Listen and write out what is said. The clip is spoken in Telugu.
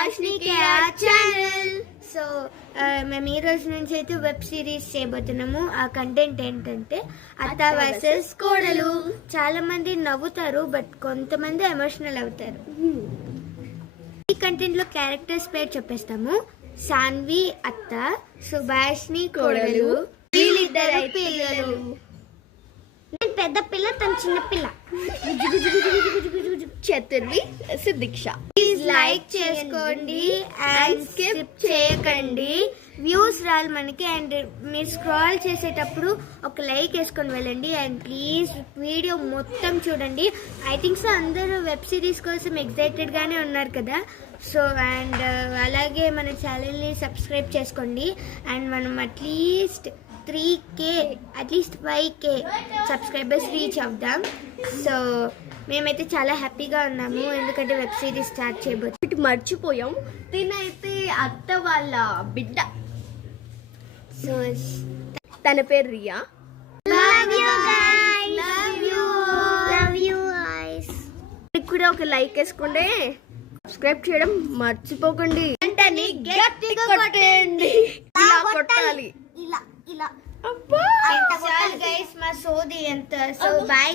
Subhashini KR channel. సో మేము ఈ రోజు నుంచి అయితే వెబ్ సిరీస్ చేయబోతున్నాము. ఆ కంటెంట్ ఏంటంటే అత్త వర్సెస్ కోడలు. చాలా మంది నవ్వుతారు, బట్ కొంతమంది ఎమోషనల్ అవుతారు. ఈ కంటెంట్ లో క్యారెక్టర్స్ పేరు చెప్పేస్తాము. సాన్వి అత్త, సుభాష్ని కోడలు, వీళ్ళిద్దరు పిల్లలు. నేను పెద్ద పిల్ల, తను చిన్న పిల్ల. చతుర్వి సిద్దిక్ష. ప్లీజ్ లైక్ చేసుకోండి అండ్ స్కిప్ చేయకండి. వ్యూస్ రాలి మనకి. అండ్ మీరు స్క్రాల్ చేసేటప్పుడు ఒక లైక్ వేసుకొని వెళ్ళండి. అండ్ ప్లీజ్ వీడియో మొత్తం చూడండి. ఐ థింక్ సో అందరూ వెబ్ సిరీస్ కోసం ఎక్సైటెడ్ గానే ఉన్నారు కదా. సో అండ్ అలాగే మన ఛానల్ని సబ్స్క్రైబ్ చేసుకోండి. అండ్ మనం at least 3K at least 5K subscribers reach అవుదాం. సో మేమైతే చాలా హ్యాపీగా ఉన్నాము, ఎందుకంటే వెబ్ సిరీస్ స్టార్ట్ చేయబోతుంది. మర్చిపోయాం, తినైతే అత్త వాళ్ళ బిడ్డ. సో తన పేరు Riya. Love you guys, love you guys. కూడా ఒక లైక్ వేసుకోండి, సబ్స్క్రైబ్ చేయడం మర్చిపోకండి. వెంటనే గట్టిగా కొట్టండి. ఇలా కొట్టాలి, ఇలా ఇలా. అబ్బా గైస్ మా సోది ఎంత. So bye.